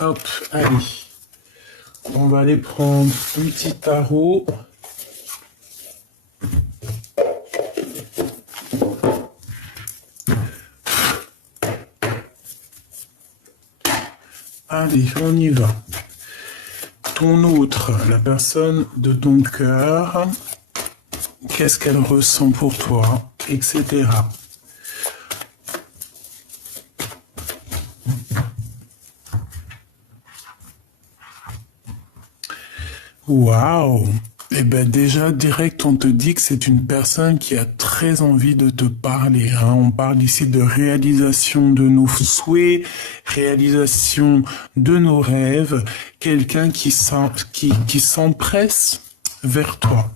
Hop, allez. On va aller prendre un petit tarot. Allez, on y va. Ton autre, la personne de ton cœur, qu'est-ce qu'elle ressent pour toi, etc. Waouh! Eh ben déjà, direct, on te dit que c'est une personne qui a très envie de te parler, hein. On parle ici de réalisation de nos souhaits, réalisation de nos rêves, quelqu'un qui s'empresse vers toi.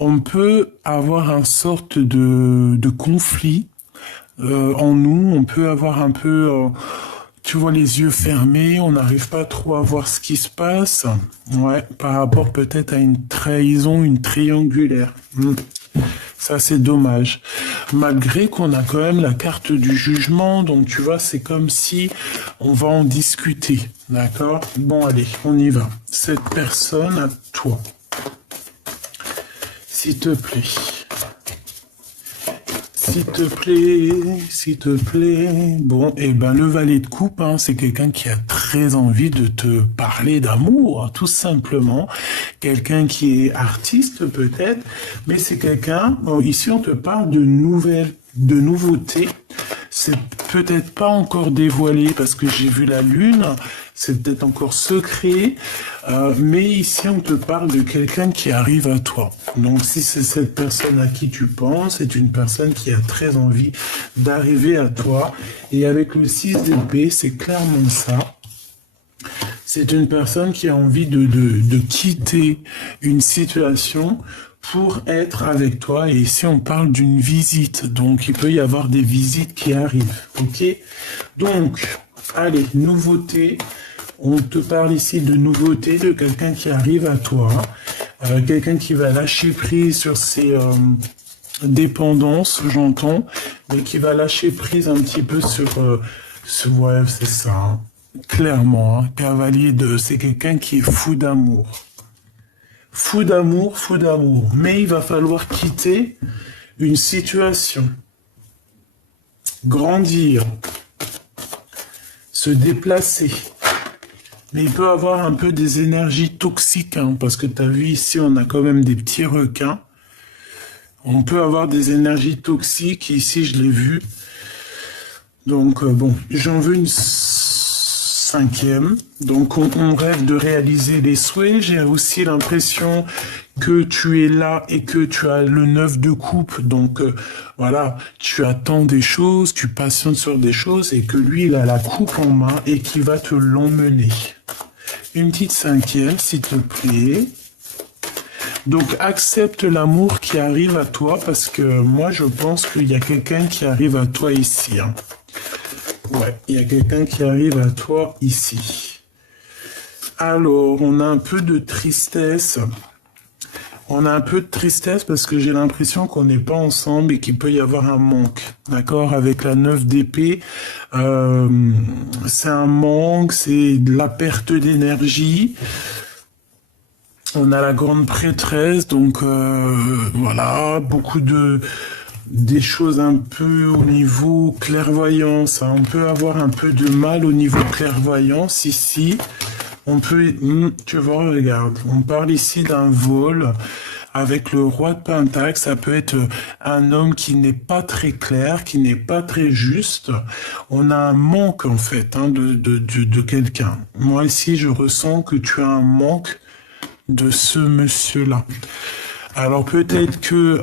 On peut avoir un sorte de conflit en nous, on peut avoir un peu... tu vois les yeux fermés, on n'arrive pas trop à voir ce qui se passe. Ouais, par rapport peut-être à une trahison, une triangulaire. Ça, c'est dommage. Malgré qu'on a quand même la carte du jugement, donc tu vois, c'est comme si on va en discuter. D'accord? Bon, allez, on y va. Cette personne à toi. S'il te plaît. S'il te plaît, s'il te plaît. Bon, et ben le valet de coupe, hein, c'est quelqu'un qui a très envie de te parler d'amour, tout simplement. Quelqu'un qui est artiste peut-être, mais c'est quelqu'un. Bon, ici on te parle de nouvelles, de nouveautés. C'est peut-être pas encore dévoilé parce que j'ai vu la lune. C'est peut-être encore secret. Mais ici, on te parle de quelqu'un qui arrive à toi. Donc, si c'est cette personne à qui tu penses, c'est une personne qui a très envie d'arriver à toi. Et avec le 6 d'épée, c'est clairement ça. C'est une personne qui a envie de quitter une situation pour être avec toi. Et ici, on parle d'une visite. Donc, il peut y avoir des visites qui arrivent. OK? Donc, allez, nouveauté. On te parle ici de nouveauté, de quelqu'un qui arrive à toi, quelqu'un qui va lâcher prise sur ses dépendances, j'entends, mais qui va lâcher prise un petit peu sur ouais, c'est ça, hein. Clairement, hein, cavalier de, c'est quelqu'un qui est fou d'amour. Fou d'amour, fou d'amour. Mais il va falloir quitter une situation, grandir, se déplacer. Mais il peut avoir un peu des énergies toxiques, hein, parce que tu as vu ici, on a quand même des petits requins. On peut avoir des énergies toxiques, ici je l'ai vu. Donc bon, j'en veux une cinquième. Donc on rêve de réaliser les souhaits. J'ai aussi l'impression que tu es là et que tu as le 9 de coupe. Donc voilà, tu attends des choses, tu patientes sur des choses et que lui, il a la coupe en main et qui va te l'emmener. Une petite cinquième, s'il te plaît. Donc, accepte l'amour qui arrive à toi parce que moi, je pense qu'il y a quelqu'un qui arrive à toi ici. Hein. Ouais, il y a quelqu'un qui arrive à toi ici. Alors, on a un peu de tristesse. On a un peu de tristesse parce que j'ai l'impression qu'on n'est pas ensemble et qu'il peut y avoir un manque. D'accord? Avec la 9 d'épée, c'est un manque, c'est de la perte d'énergie. On a la grande prêtresse, donc voilà, beaucoup des choses un peu au niveau clairvoyance. Hein. On peut avoir un peu de mal au niveau clairvoyance ici. On peut, tu vois, regarde, on parle ici d'un vol avec le roi de Pentacle. Ça peut être un homme qui n'est pas très clair, qui n'est pas très juste. On a un manque en fait hein, de quelqu'un. Moi ici, je ressens que tu as un manque de ce monsieur-là. Alors peut-être que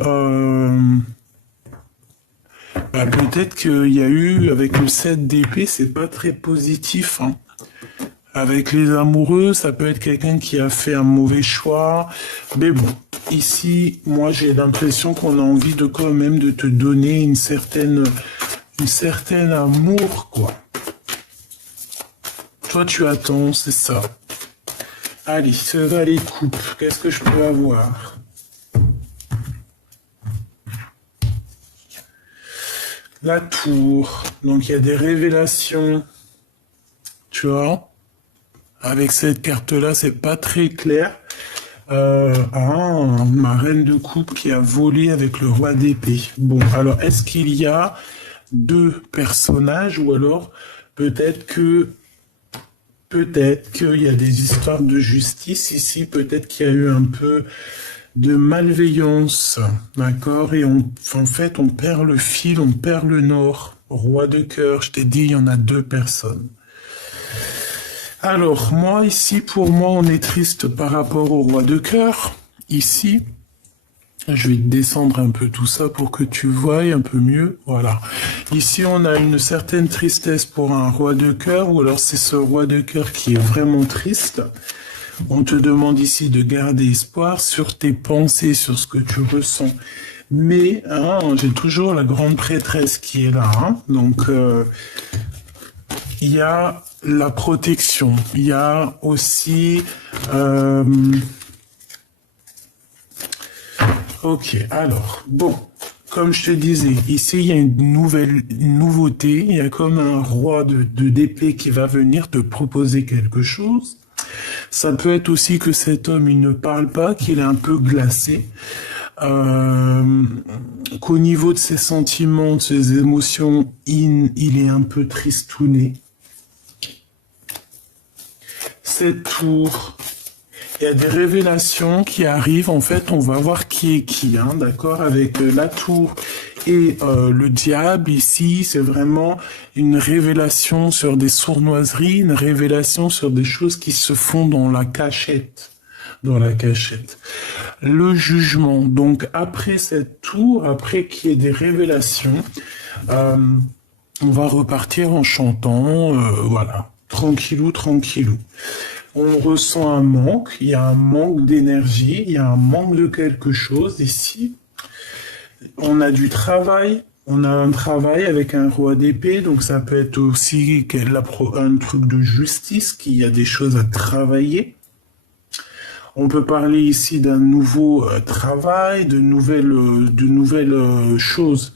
peut-être qu'il y a eu avec le 7 d'épée, c'est pas très positif. Hein. Avec les amoureux, ça peut être quelqu'un qui a fait un mauvais choix. Mais bon, ici, moi, j'ai l'impression qu'on a envie de quand même de te donner une certaine amour, quoi. Toi, tu attends, c'est ça. Allez, ce valet de coupe, qu'est-ce que je peux avoir? La tour. Donc, il y a des révélations. Tu vois? avec cette carte-là, c'est pas très clair. Ma reine de coupe qui a volé avec le roi d'épée. Bon, alors est-ce qu'il y a deux personnages ou alors peut-être qu'il y a des histoires de justice ici, peut-être qu'il y a eu un peu de malveillance, d'accord? Et en fait, on perd le fil, on perd le nord. Roi de cœur, je t'ai dit, il y en a deux personnes. Alors, moi, ici, pour moi, on est triste par rapport au roi de cœur. Ici, je vais descendre un peu tout ça pour que tu voies un peu mieux. Voilà. Ici, on a une certaine tristesse pour un roi de cœur, ou alors c'est ce roi de cœur qui est vraiment triste. On te demande ici de garder espoir sur tes pensées, sur ce que tu ressens. Mais j'ai toujours la grande prêtresse qui est là. Donc, il y a la protection. Il y a aussi... Ok, alors, bon, comme je te disais, ici, il y a une nouveauté. Il y a comme un roi d'épée qui va venir te proposer quelque chose. Ça peut être aussi que cet homme, il ne parle pas, qu'il est un peu glacé. Qu'au niveau de ses sentiments, de ses émotions, il est un peu tristouné. Cette tour, il y a des révélations qui arrivent. En fait, on va voir qui est qui, d'accord, avec la tour et le diable. Ici, c'est vraiment une révélation sur des sournoiseries, une révélation sur des choses qui se font dans la cachette. Le jugement. Donc, après cette tour, après qu'il y ait des révélations, on va repartir en chantant, voilà, tranquillou, tranquillou. On ressent un manque, il y a un manque d'énergie, il y a un manque de quelque chose ici. On a du travail, on a un travail avec un roi d'épée, donc ça peut être aussi un truc de justice, qu'il y a des choses à travailler. On peut parler ici d'un nouveau travail, de nouvelles choses.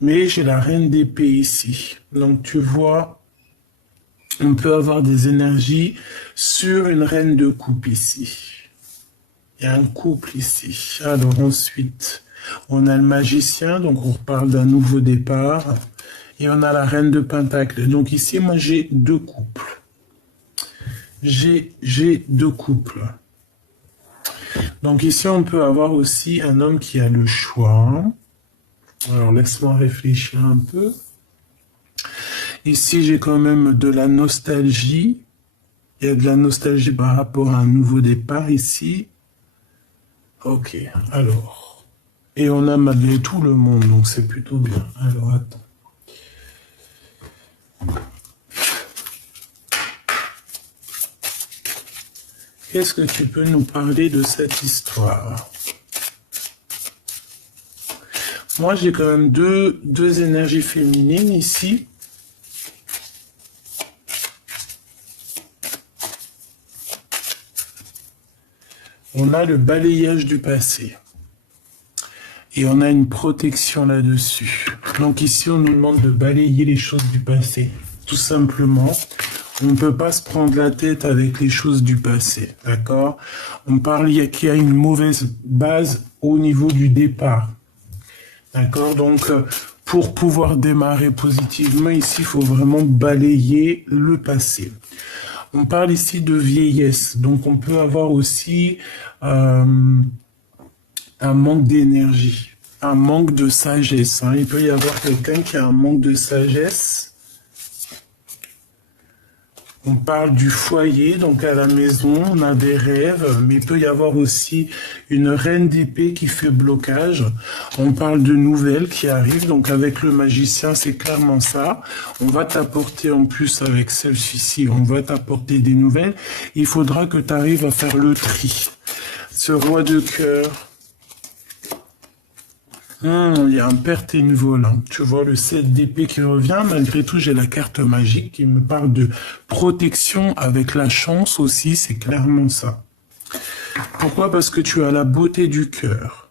Mais j'ai la reine d'épée ici. Donc tu vois, on peut avoir des énergies sur une reine de coupe ici. Il y a un couple ici. Alors ensuite, on a le magicien, donc on parle d'un nouveau départ. Et on a la reine de pentacle. Donc ici, moi j'ai deux couples. J'ai deux couples. Donc ici, on peut avoir aussi un homme qui a le choix. Alors laisse-moi réfléchir un peu. Ici, j'ai quand même de la nostalgie. Il y a de la nostalgie par rapport à un nouveau départ ici. Ok, alors. Et on a malgré tout le monde, donc c'est plutôt bien. Alors, attends. Qu'est-ce que tu peux nous parler de cette histoire? Moi, j'ai quand même deux énergies féminines ici. On a le balayage du passé. Et on a une protection là-dessus. Donc ici, on nous demande de balayer les choses du passé. Tout simplement. On ne peut pas se prendre la tête avec les choses du passé. D'accord? On parle qu'il y a une mauvaise base au niveau du départ. D'accord? Donc, pour pouvoir démarrer positivement, ici, il faut vraiment balayer le passé. On parle ici de vieillesse. Donc, on peut avoir aussi un manque d'énergie, un manque de sagesse. Il peut y avoir quelqu'un qui a un manque de sagesse. On parle du foyer, donc à la maison, on a des rêves, mais il peut y avoir aussi une reine d'épée qui fait blocage. On parle de nouvelles qui arrivent, donc avec le magicien, c'est clairement ça. On va t'apporter en plus avec celle-ci, on va t'apporter des nouvelles. Il faudra que tu arrives à faire le tri. Ce roi de cœur, il y a un perte et une vol. Tu vois le 7 d'épée qui revient. Malgré tout, j'ai la carte magique qui me parle de protection avec la chance aussi. C'est clairement ça. Pourquoi? Parce que tu as la beauté du cœur.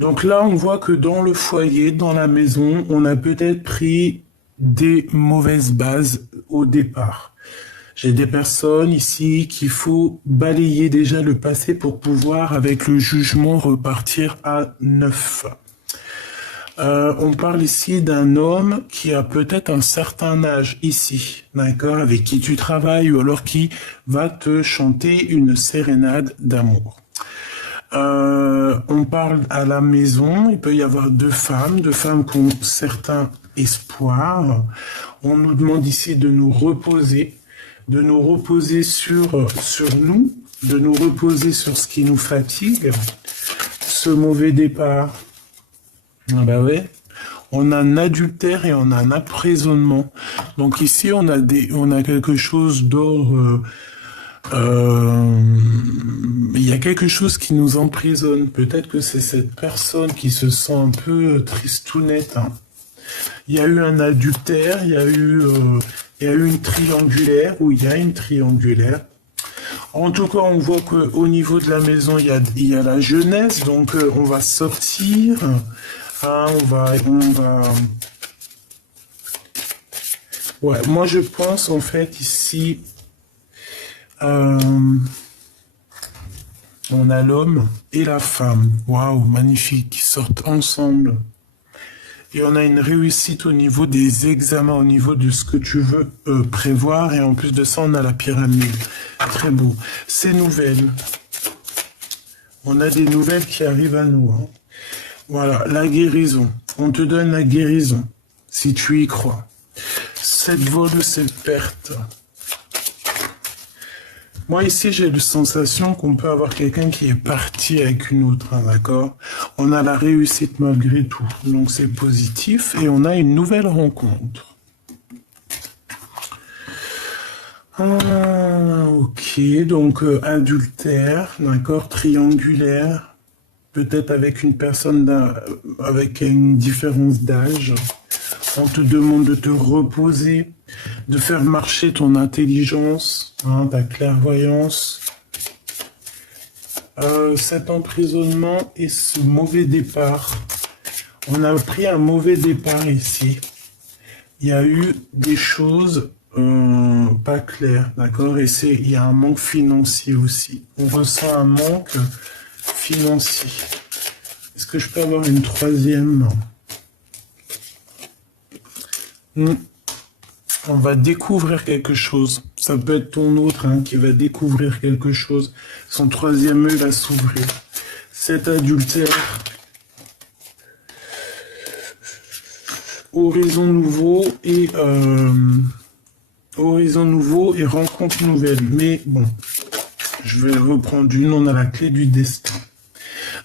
Donc là, on voit que dans le foyer, dans la maison, on a peut-être pris des mauvaises bases au départ. J'ai des personnes ici qu'il faut balayer déjà le passé pour pouvoir, avec le jugement, repartir à neuf. On parle ici d'un homme qui a peut-être un certain âge ici, d'accord, avec qui tu travailles ou alors qui va te chanter une sérénade d'amour. On parle à la maison, il peut y avoir deux femmes qui ont certains espoirs. On nous demande ici de nous reposer sur nous, de nous reposer sur ce qui nous fatigue, ce mauvais départ. Ah bah ouais. On a un adultère et on a un emprisonnement. Donc ici, on a quelque chose d'ordre. Il y a quelque chose qui nous emprisonne. Peut-être que c'est cette personne qui se sent un peu tristounette. Hein. Il y a eu un adultère, il y a eu une triangulaire, ou il y a une triangulaire. En tout cas, on voit qu'au niveau de la maison, il y a la jeunesse, donc on va sortir. Ah, Ouais, moi je pense en fait ici, on a l'homme et la femme. Waouh, magnifique, qui sortent ensemble. Et on a une réussite au niveau des examens, au niveau de ce que tu veux prévoir. Et en plus de ça, on a la pyramide. Très beau. Ces nouvelles. On a des nouvelles qui arrivent à nous. Hein. Voilà, la guérison. On te donne la guérison, si tu y crois. Cette vol, cette perte. Moi, ici, j'ai la sensation qu'on peut avoir quelqu'un qui est parti avec une autre, hein, d'accord? On a la réussite malgré tout, donc c'est positif, et on a une nouvelle rencontre. Ah, ok, donc adultère, d'accord, triangulaire, peut-être avec une personne avec une différence d'âge. On te demande de te reposer, de faire marcher ton intelligence, hein, ta clairvoyance. Cet emprisonnement et ce mauvais départ. On a pris un mauvais départ ici. Il y a eu des choses pas claires, d'accord? Et il y a un manque financier aussi. On ressent un manque financier. Est-ce que je peux avoir une troisième? On va découvrir quelque chose. Ça peut être ton autre hein, qui va découvrir quelque chose. Son troisième œil va s'ouvrir. Cet adultère. Horizon nouveau et rencontre nouvelle. Mais bon, je vais reprendre une. On a la clé du destin.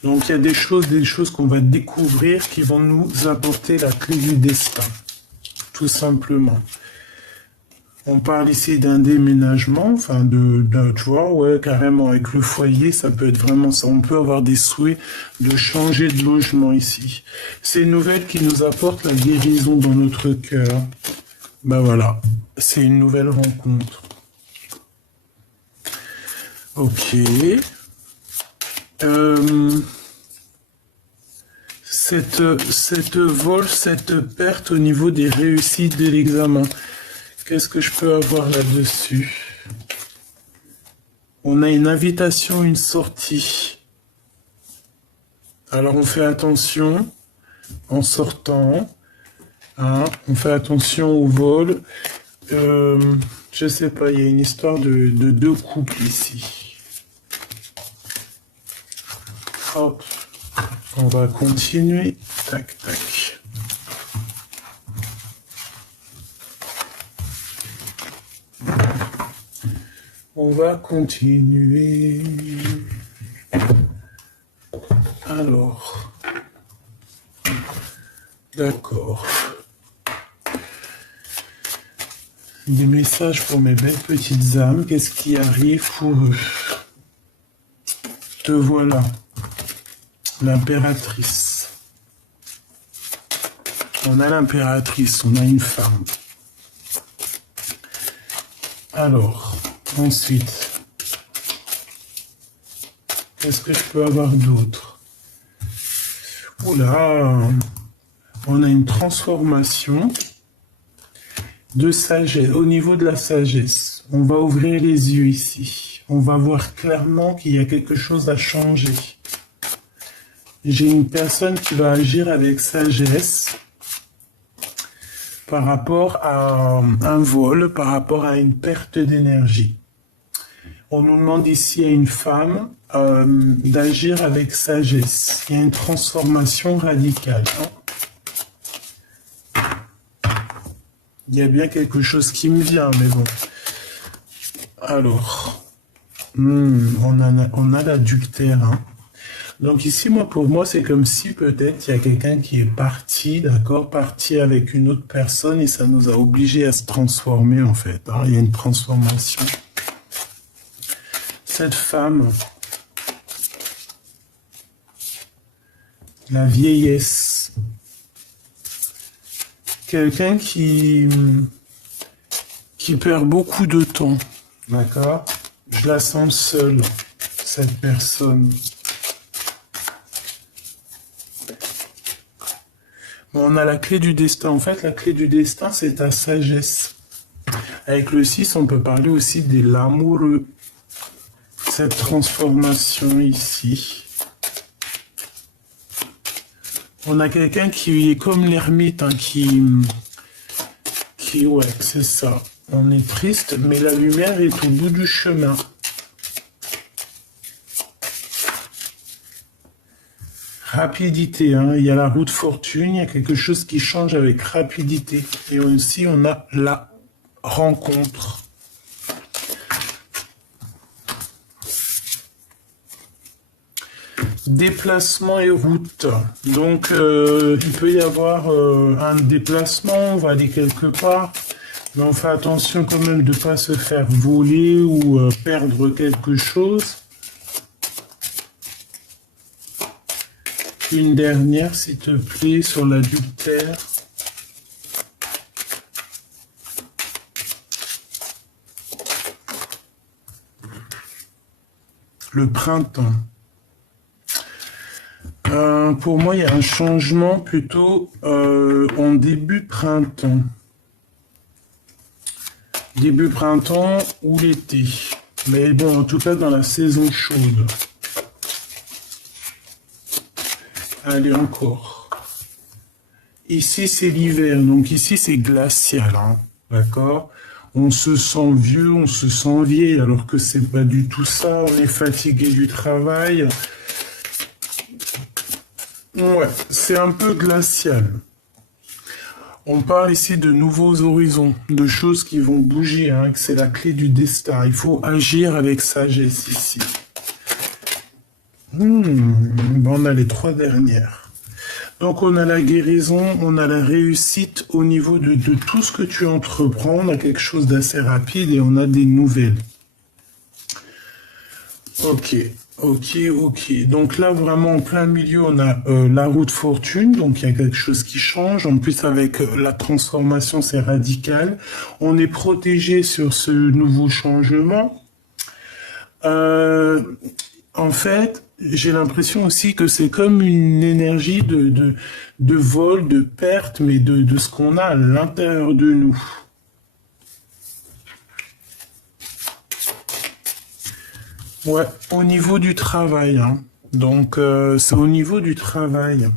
Donc il y a des choses qu'on va découvrir qui vont nous apporter la clé du destin. Tout simplement. On parle ici d'un déménagement, enfin tu vois, ouais, carrément avec le foyer, ça peut être vraiment ça. On peut avoir des souhaits de changer de logement ici. C'est une nouvelle qui nous apporte la guérison dans notre cœur. Ben voilà, c'est une nouvelle rencontre. Ok. Cette perte au niveau des réussites de l'examen. Qu'est-ce que je peux avoir là-dessus? On a une invitation, une sortie. Alors on fait attention en sortant. Hein, on fait attention au vol. Je sais pas, il y a une histoire de deux couples ici. Hop. On va continuer. Tac, tac. On va continuer. Alors. D'accord. Des messages pour mes belles petites âmes. Qu'est-ce qui arrive pour eux? Te voilà. L'impératrice. On a l'impératrice, on a une femme. Alors, ensuite, qu'est-ce que je peux avoir d'autre? Oula, on a une transformation de sagesse, au niveau de la sagesse. On va ouvrir les yeux ici. On va voir clairement qu'il y a quelque chose à changer. J'ai une personne qui va agir avec sagesse par rapport à un vol, par rapport à une perte d'énergie. On nous demande ici à une femme d'agir avec sagesse. Il y a une transformation radicale. Il y a bien quelque chose qui me vient, mais bon. Alors, on a l'adultère. Hein. Donc ici, pour moi, c'est comme si peut-être il y a quelqu'un qui est parti, d'accord, parti avec une autre personne et ça nous a obligés à se transformer en fait. Hein. Il y a une transformation. Cette femme, la vieillesse, quelqu'un qui perd beaucoup de temps, d'accord? Je la sens seule, cette personne. On a la clé du destin. En fait, la clé du destin, c'est ta sagesse. Avec le 6, on peut parler aussi de l'amoureux. Cette transformation ici. On a quelqu'un qui est comme l'ermite, hein, ouais, c'est ça. On est triste, mais la lumière est au bout du chemin. Rapidité, hein. Il y a la roue de fortune, il y a quelque chose qui change avec rapidité. Et aussi, on a la rencontre. Déplacement et route. Donc, il peut y avoir un déplacement, on va aller quelque part. Mais on fait attention quand même de ne pas se faire voler ou perdre quelque chose. Une dernière, s'il te plaît, sur l'adultère. Le printemps. Pour moi, il y a un changement plutôt en début printemps. Début printemps ou l'été. Mais bon, en tout cas, dans la saison chaude. Allez, encore. Ici, c'est l'hiver. Donc ici, c'est glacial. Hein, d'accord? On se sent vieux, on se sent vieille, alors que c'est pas du tout ça. On est fatigué du travail. Ouais, c'est un peu glacial. On parle ici de nouveaux horizons, de choses qui vont bouger, hein, que c'est la clé du destin. Il faut agir avec sagesse ici. On a les 3 dernières. Donc on a la guérison, on a la réussite au niveau de tout ce que tu entreprends. On a quelque chose d'assez rapide et on a des nouvelles. Ok. Donc là, vraiment, en plein milieu, on a la roue de fortune. Donc, il y a quelque chose qui change. En plus, avec la transformation, c'est radical. On est protégé sur ce nouveau changement. En fait, j'ai l'impression aussi que c'est comme une énergie de vol, de perte, mais de ce qu'on a à l'intérieur de nous. Ouais, au niveau du travail. Hein. Donc, c'est au niveau du travail.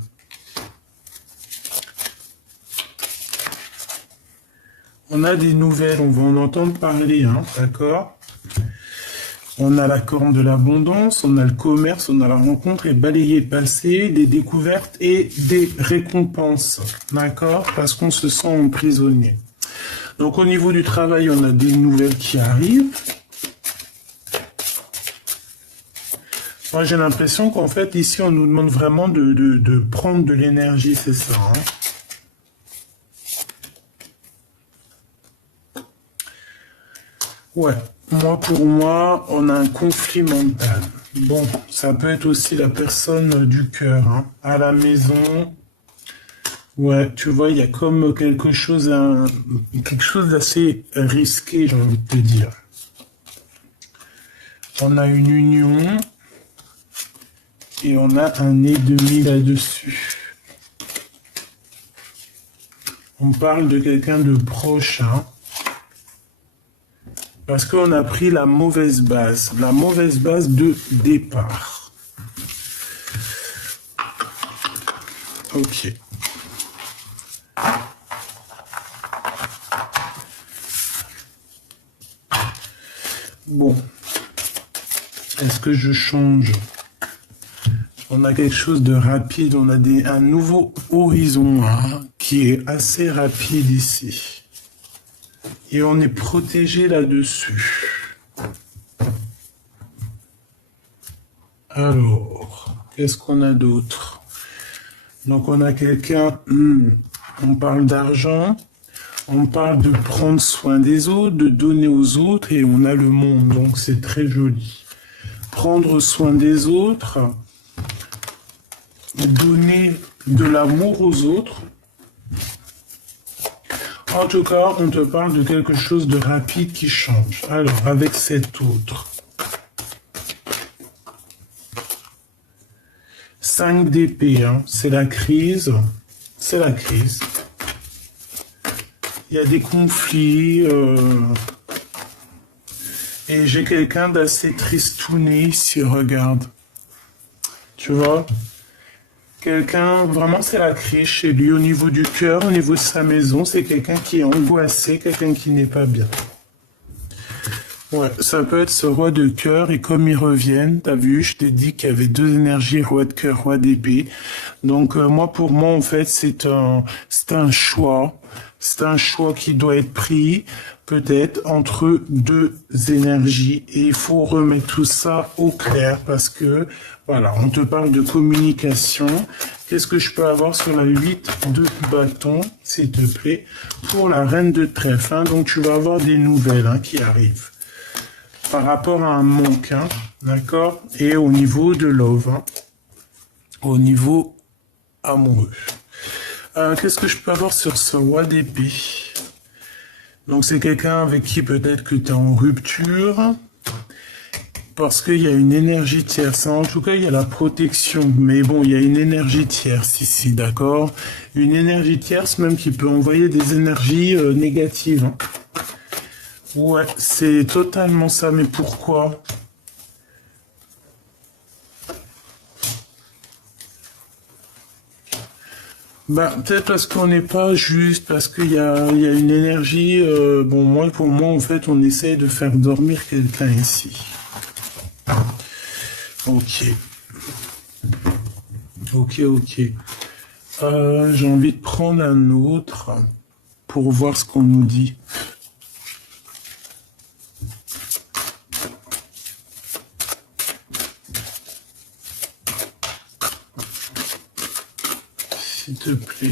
On a des nouvelles, on va en entendre parler, hein, d'accord? On a la corne de l'abondance, on a le commerce, on a la rencontre et balayer, passer, des découvertes et des récompenses, d'accord? Parce qu'on se sent emprisonné. Donc, au niveau du travail, on a des nouvelles qui arrivent. Moi, j'ai l'impression qu'en fait, ici, on nous demande vraiment de prendre de l'énergie, c'est ça. Hein. Ouais, pour moi, on a un conflit mental. Bon, ça peut être aussi la personne du cœur, hein. À la maison. Ouais, tu vois, il y a comme quelque chose d'assez risqué, j'ai envie de te dire. On a une union. Et on a un ennemi là-dessus. On parle de quelqu'un de proche, hein. Parce qu'on a pris la mauvaise base de départ. Ok. Bon. Est-ce que je change? On a quelque chose de rapide, on a un nouveau horizon hein, qui est assez rapide ici. Et on est protégé là-dessus. Alors, qu'est-ce qu'on a d'autre? Donc on a quelqu'un, on parle d'argent, on parle de prendre soin des autres, de donner aux autres, et on a le monde, donc c'est très joli. Prendre soin des autres, donner de l'amour aux autres. En tout cas, on te parle de quelque chose de rapide qui change. Alors, avec cet autre. 5 d'épée, hein, c'est la crise. C'est la crise. Il y a des conflits. Et j'ai quelqu'un d'assez tristouné ici, regarde. Tu vois? Quelqu'un, vraiment c'est la crise chez lui, au niveau du cœur, au niveau de sa maison, c'est quelqu'un qui est angoissé, quelqu'un qui n'est pas bien. Ouais, ça peut être ce roi de cœur, et comme ils reviennent, t'as vu, je t'ai dit qu'il y avait 2 énergies, roi de cœur, roi d'épée. Donc pour moi, en fait, c'est un choix. C'est un choix qui doit être pris, peut-être, entre 2 énergies. Et il faut remettre tout ça au clair, parce que, voilà, on te parle de communication. Qu'est-ce que je peux avoir sur la 8 de bâton, s'il te plaît, pour la reine de trèfle, hein. Donc tu vas avoir des nouvelles hein, qui arrivent par rapport à un manque, hein, d'accord? Et au niveau de love, hein, au niveau amoureux. Qu'est-ce que je peux avoir sur ce roi d'épée? Donc c'est quelqu'un avec qui peut-être que tu es en rupture, parce qu'il y a une énergie tierce. En tout cas, il y a la protection, mais bon, il y a une énergie tierce ici, d'accord? Une énergie tierce même qui peut envoyer des énergies négatives. Hein. Ouais, c'est totalement ça, mais pourquoi? Bah, peut-être parce qu'on n'est pas juste, parce qu'il y a une énergie... bon, pour moi, en fait, on essaye de faire dormir quelqu'un ici. Ok. Ok. J'ai envie de prendre un autre pour voir ce qu'on nous dit. S'il te plaît.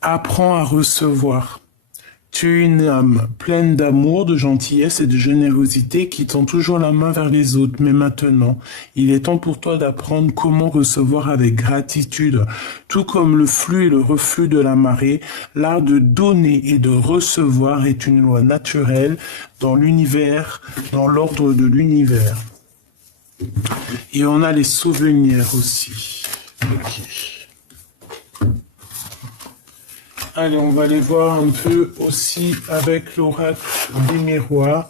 Apprends à recevoir. Tu es une âme pleine d'amour, de gentillesse et de générosité qui tend toujours la main vers les autres. Mais maintenant, il est temps pour toi d'apprendre comment recevoir avec gratitude. Tout comme le flux et le reflux de la marée, l'art de donner et de recevoir est une loi naturelle dans l'univers, dans l'ordre de l'univers. Et on a les souvenirs aussi. Ok. Allez, on va aller voir un peu aussi avec l'oracle des miroirs.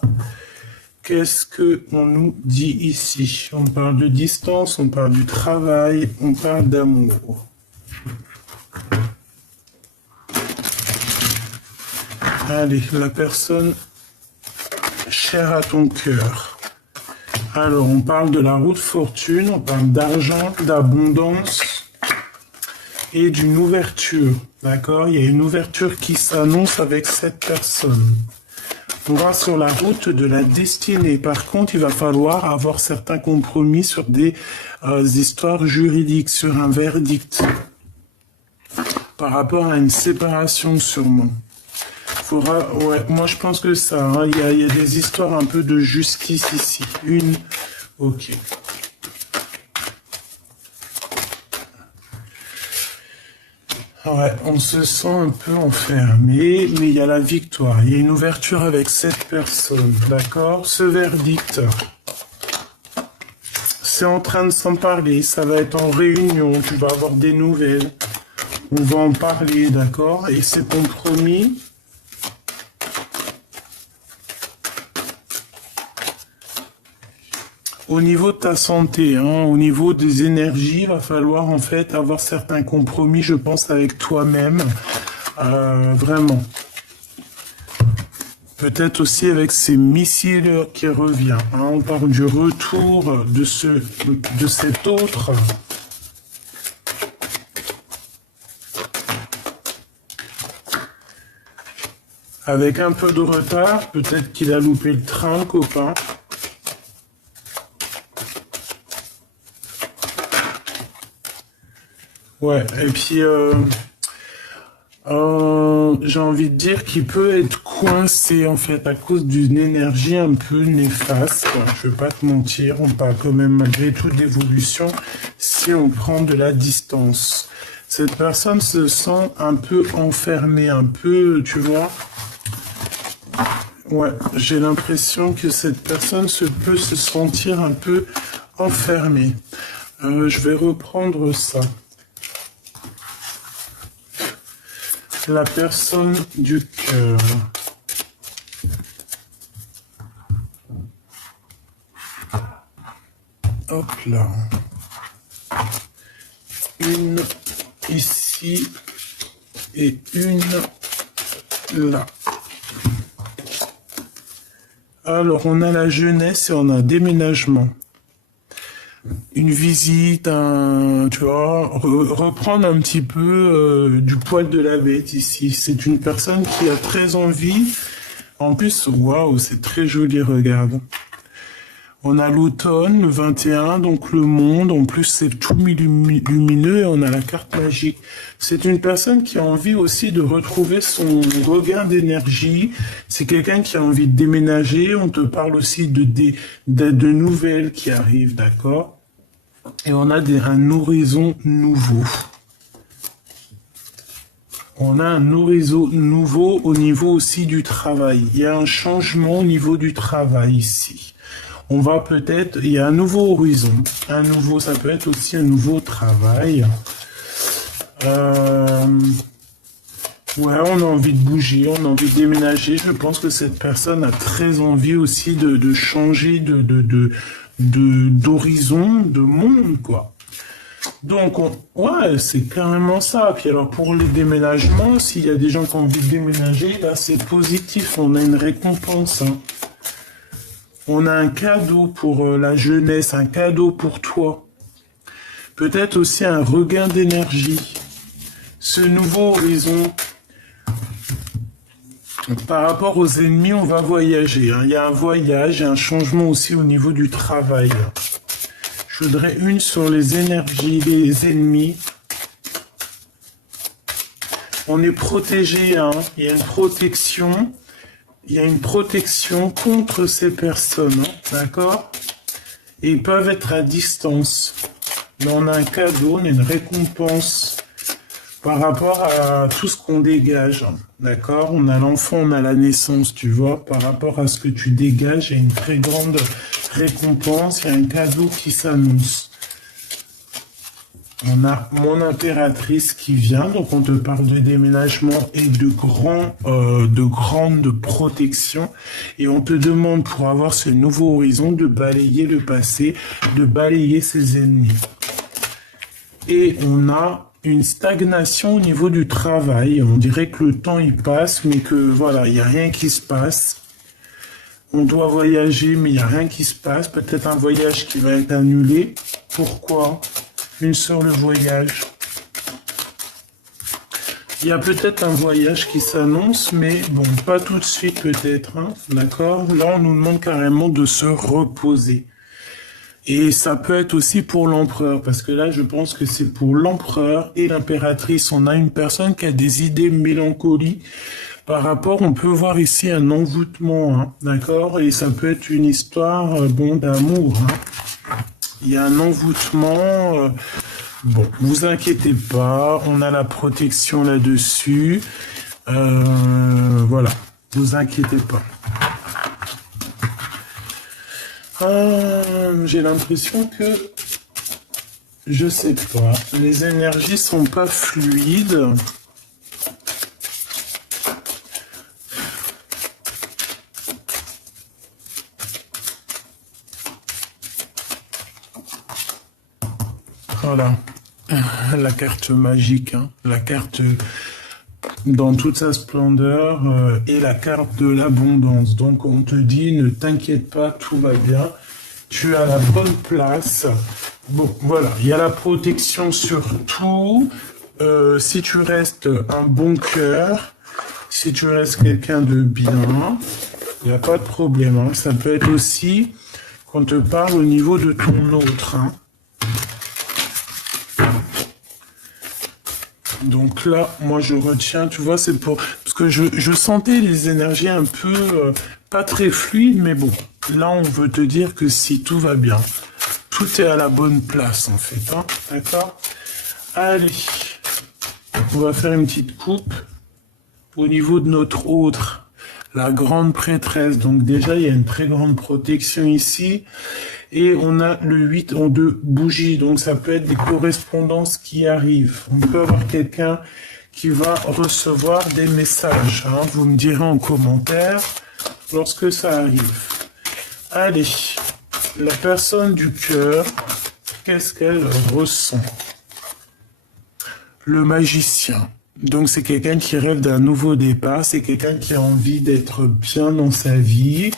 Qu'est-ce qu'on nous dit ici? On parle de distance, on parle du travail, on parle d'amour. Allez, la personne chère à ton cœur. Alors, on parle de la route fortune, on parle d'argent, d'abondance et d'une ouverture. D'accord? Il y a une ouverture qui s'annonce avec cette personne. On va sur la route de la destinée. Par contre, il va falloir avoir certains compromis sur des histoires juridiques, sur un verdict. Par rapport à une séparation, sûrement. Ouais, moi je pense que ça, hein, il y a des histoires un peu de justice ici. Ok. Ouais, on se sent un peu enfermé, mais il y a la victoire. Il y a une ouverture avec cette personne, d'accord? Ce verdict, c'est en train de s'en parler. Ça va être en réunion, tu vas avoir des nouvelles. On va en parler, d'accord? Et ces compromis, au niveau de ta santé, hein, au niveau des énergies, il va falloir en fait avoir certains compromis, je pense, avec toi-même, vraiment. Peut-être aussi avec ces missiles qui revient. Hein, on parle du retour de cet autre. Avec un peu de retard, peut-être qu'il a loupé le train, copain. Ouais, et puis j'ai envie de dire qu'il peut être coincé en fait à cause d'une énergie un peu néfaste. Je vais pas te mentir, on parle quand même malgré tout d'évolution si on prend de la distance. Cette personne se sent un peu enfermée, un peu, tu vois. Ouais, j'ai l'impression que cette personne peut se sentir un peu enfermée. Je vais reprendre ça. La personne du cœur. Hop là. Une ici et une là. Alors, on a la jeunesse et on a un déménagement. Une visite, tu vois, reprendre un petit peu du poil de la bête ici. C'est une personne qui a très envie. En plus, waouh, c'est très joli, regarde. On a l'automne, le 21, donc le monde. En plus, c'est tout lumineux et on a la carte magique. C'est une personne qui a envie aussi de retrouver son regain d'énergie. C'est quelqu'un qui a envie de déménager. On te parle aussi de nouvelles qui arrivent, d'accord? Et on a un horizon nouveau. On a un horizon nouveau au niveau aussi du travail. Il y a un changement au niveau du travail ici. On va peut-être, il y a un nouveau horizon. Ça peut être aussi un nouveau travail. Ouais, on a envie de bouger, on a envie de déménager. Je pense que cette personne a très envie aussi de changer d'horizon, de monde, quoi. Donc, ouais, c'est carrément ça. Puis alors, pour les déménagements, s'il y a des gens qui ont envie de déménager, là, c'est positif. On a une récompense, hein. On a un cadeau pour la jeunesse, un cadeau pour toi. Peut-être aussi un regain d'énergie. Ce nouveau horizon. Par rapport aux ennemis, on va voyager. Hein. Il y a un voyage et un changement aussi au niveau du travail. Je voudrais une sur les énergies des ennemis. On est protégé, hein. Il y a une protection. Il y a une protection contre ces personnes, hein. D'accord? Et ils peuvent être à distance. Mais on a un cadeau, on a une récompense par rapport à tout ce qu'on dégage. D'accord? On a l'enfant, on a la naissance, tu vois. Par rapport à ce que tu dégages, il y a une très grande récompense, il y a un cadeau qui s'annonce. On a mon impératrice qui vient, donc on te parle de déménagement et de grande protection. Et on te demande pour avoir ce nouveau horizon de balayer le passé, de balayer ses ennemis. Et on a une stagnation au niveau du travail. On dirait que le temps il passe, mais que voilà, il n'y a rien qui se passe. On doit voyager, mais il n'y a rien qui se passe. Peut-être un voyage qui va être annulé. Pourquoi ? Une sur le voyage. Il y a peut-être un voyage qui s'annonce, mais bon, pas tout de suite peut-être. Hein, d'accord ? Là, on nous demande carrément de se reposer. Et ça peut être aussi pour l'empereur, parce que là, je pense que c'est pour l'empereur et l'impératrice. On a une personne qui a des idées mélancoliques. Par rapport, on peut voir ici un envoûtement, hein, d'accord ? Et ça peut être une histoire, bon, d'amour, hein. Il y a un envoûtement. Bon, vous inquiétez pas, on a la protection là-dessus. Voilà, vous inquiétez pas. J'ai l'impression que Je sais pas. Les énergies sont pas fluides. Voilà. La carte magique, hein. La carte dans toute sa splendeur et la carte de l'abondance. Donc on te dit, ne t'inquiète pas, tout va bien. Tu as la bonne place. Bon, voilà, il y a la protection sur tout. Si tu restes un bon cœur, si tu restes quelqu'un de bien, il n'y a pas de problème. Hein. Ça peut être aussi qu'on te parle au niveau de ton autre. Hein. Donc là, moi je retiens, tu vois, c'est pour... Parce que je sentais les énergies un peu pas très fluides, mais bon, là on veut te dire que si tout va bien, tout est à la bonne place en fait, hein, d'accord? Allez, on va faire une petite coupe au niveau de notre autre, la grande prêtresse. Donc déjà, il y a une très grande protection ici. Et on a le 8 en 2 bougies, donc ça peut être des correspondances qui arrivent. On peut avoir quelqu'un qui va recevoir des messages. Hein. Vous me direz en commentaire lorsque ça arrive. Allez, la personne du cœur, qu'est-ce qu'elle ressent? Le magicien. Donc c'est quelqu'un qui rêve d'un nouveau départ, c'est quelqu'un qui a envie d'être bien dans sa vie.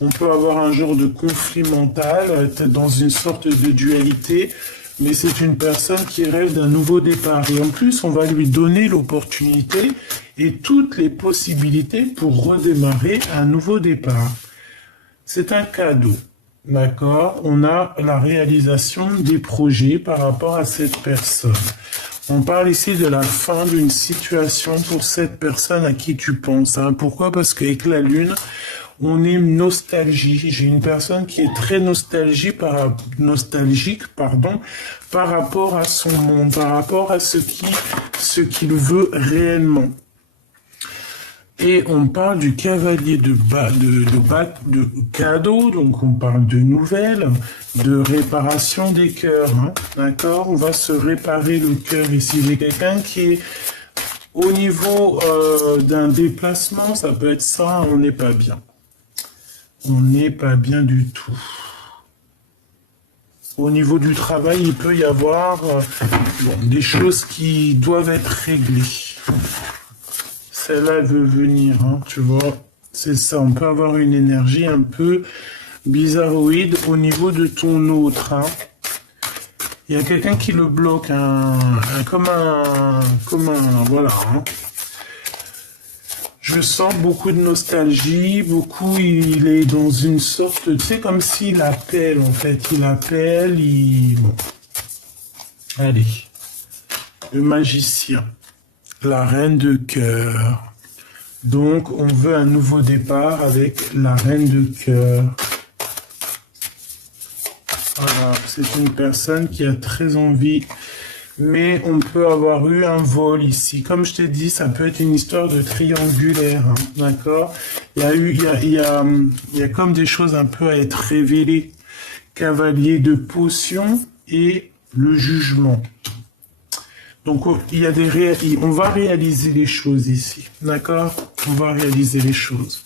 On peut avoir un genre de conflit mental, être dans une sorte de dualité, mais c'est une personne qui rêve d'un nouveau départ. Et en plus, on va lui donner l'opportunité et toutes les possibilités pour redémarrer un nouveau départ. C'est un cadeau, d'accord? On a la réalisation des projets par rapport à cette personne. On parle ici de la fin d'une situation pour cette personne à qui tu penses. Hein. Pourquoi? Parce qu'avec la Lune, on est nostalgie. J'ai une personne qui est très nostalgique, par rapport à son monde, par rapport à ce qu'il veut réellement. Et on parle du cavalier de cadeaux, donc on parle de nouvelles, de réparation des cœurs, hein, d'accord? On va se réparer le cœur ici. J'ai quelqu'un qui est au niveau d'un déplacement, ça peut être ça, on n'est pas bien. On n'est pas bien du tout. Au niveau du travail, il peut y avoir des choses qui doivent être réglées. Celle-là, elle veut venir, hein, tu vois. C'est ça, on peut avoir une énergie un peu bizarroïde au niveau de ton autre. Hein. Il y a quelqu'un qui le bloque, comme un, voilà. Hein. Je sens beaucoup de nostalgie, il est dans une sorte, tu sais, comme s'il appelle, en fait. Il appelle, Bon. Allez. Le magicien. La reine de cœur. Donc, on veut un nouveau départ avec la reine de cœur. Voilà, c'est une personne qui a très envie... Mais on peut avoir eu un vol ici. Comme je t'ai dit, ça peut être une histoire de triangulaire, hein, d'accord? Il y a comme des choses un peu à être révélées. Cavalier de potions et le jugement. Donc, on va réaliser les choses ici, d'accord? On va réaliser les choses.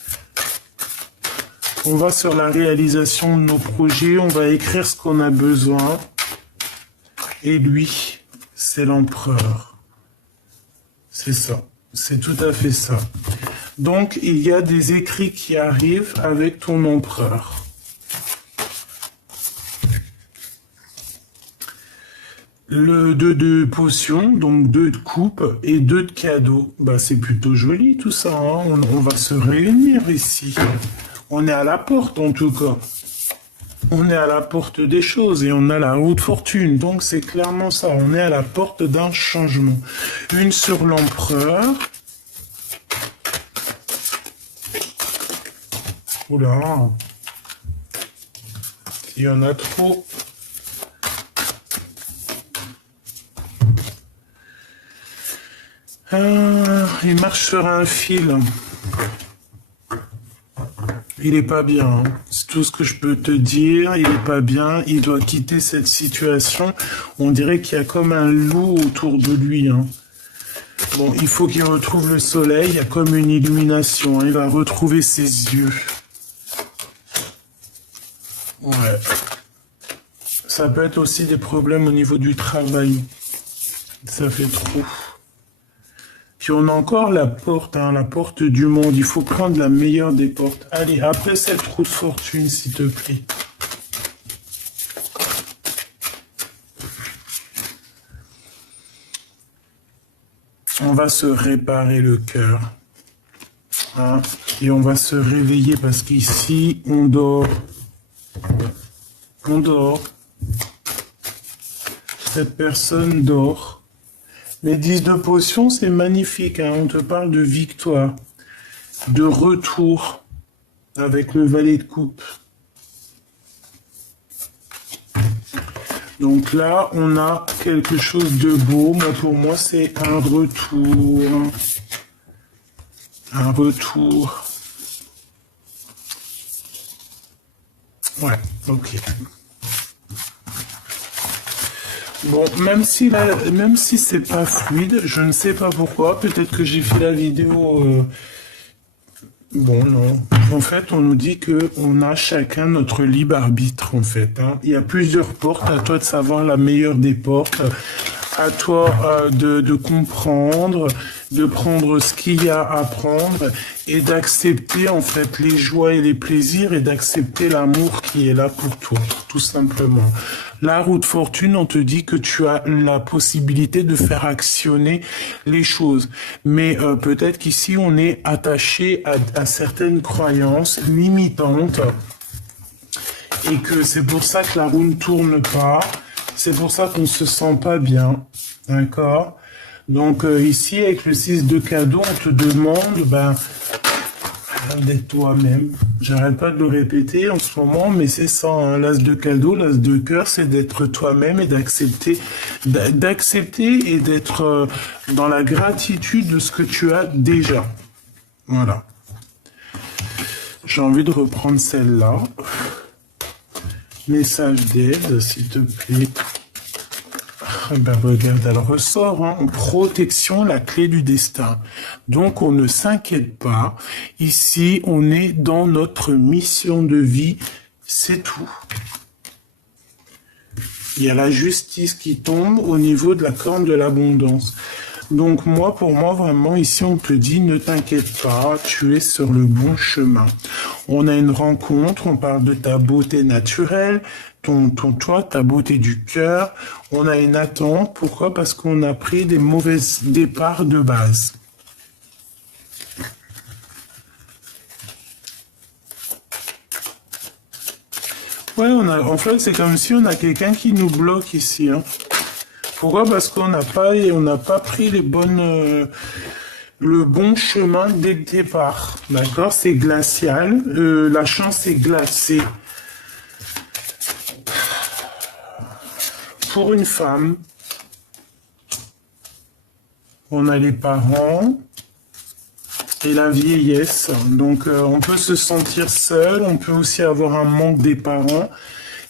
On va sur la réalisation de nos projets, on va écrire ce qu'on a besoin. Et lui... c'est l'empereur. C'est ça. C'est tout à fait ça. Donc, il y a des écrits qui arrivent avec ton empereur. Le 2 de potions, donc 2 de coupe et 2 de cadeaux. Bah, c'est plutôt joli tout ça. Hein. On va se réunir ici. On est à la porte en tout cas. On est à la porte des choses et on a la haute fortune. Donc c'est clairement ça. On est à la porte d'un changement. Une sur l'empereur. Oula. Il y en a trop. Il marche sur un fil. Il est pas bien. Hein. tout ce que je peux te dire, il est pas bien, il doit quitter cette situation. On dirait qu'il y a comme un loup autour de lui, hein. Bon, il faut qu'il retrouve le soleil, il y a comme une illumination, hein. Il va retrouver ses yeux. Ouais. Ça peut être aussi des problèmes au niveau du travail. Ça fait trop. Puis on a encore la porte, hein, la porte du monde. Il faut prendre la meilleure des portes. Allez, après cette roue de fortune, s'il te plaît. On va se réparer le cœur. Hein, et on va se réveiller parce qu'ici, on dort. On dort. Cette personne dort. Les 10 de potions, c'est magnifique, hein. On te parle de victoire, de retour avec le valet de coupe. Donc là, on a quelque chose de beau. Moi, pour moi, c'est un retour. Un retour. Ouais, ok. Bon, même si c'est pas fluide, je ne sais pas pourquoi. Peut-être que j'ai fait la vidéo. Bon, non. En fait, on nous dit que on a chacun notre libre arbitre, en fait, hein. Il y a plusieurs portes. À toi de savoir la meilleure des portes. À toi de comprendre, de prendre ce qu'il y a à prendre et d'accepter en fait les joies et les plaisirs et d'accepter l'amour qui est là pour toi, tout simplement. La roue de fortune, on te dit que tu as la possibilité de faire actionner les choses. Mais peut-être qu'ici, on est attaché à certaines croyances limitantes et que c'est pour ça que la roue ne tourne pas. C'est pour ça qu'on se sent pas bien, d'accord? Donc ici, avec le 6 de cadeau, on te demande d'être toi-même. J'arrête pas de le répéter en ce moment, mais c'est ça, hein, l'as de cadeau, l'as de cœur, c'est d'être toi-même et d'accepter et d'être dans la gratitude de ce que tu as déjà. Voilà. J'ai envie de reprendre celle-là. Message d'aide, s'il te plaît. Ben regarde, elle ressort, hein, protection, la clé du destin. Donc on ne s'inquiète pas. Ici, on est dans notre mission de vie, c'est tout. Il y a la justice qui tombe au niveau de la corne de l'abondance. Donc pour moi, vraiment, ici, on te dit, ne t'inquiète pas, tu es sur le bon chemin. On a une rencontre, on parle de ta beauté naturelle, toi, ta beauté du cœur. On a une attente, pourquoi? Parce qu'on a pris des mauvais départs de base. Ouais, en fait, c'est comme si on a quelqu'un qui nous bloque ici, hein. Pourquoi? Parce qu'on n'a pas pris le bon chemin dès le départ. D'accord? C'est glacial. La chance est glacée. Pour une femme, on a les parents et la vieillesse. Donc, on peut se sentir seul. On peut aussi avoir un manque des parents.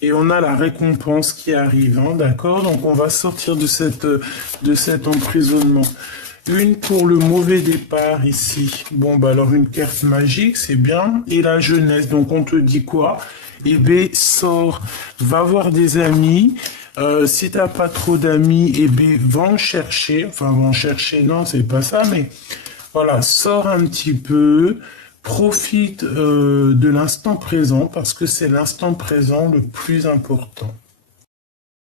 Et on a la récompense qui arrive, hein, d'accord? Donc on va sortir de cet emprisonnement. Une pour le mauvais départ ici. Bon, alors une carte magique, c'est bien. Et la jeunesse, donc on te dit quoi? Eh bien, sors, va voir des amis. Si t'as pas trop d'amis, eh bien, va en chercher. Enfin, va en chercher, non, c'est pas ça, mais voilà, sors un petit peu. Profite de l'instant présent parce que c'est l'instant présent le plus important.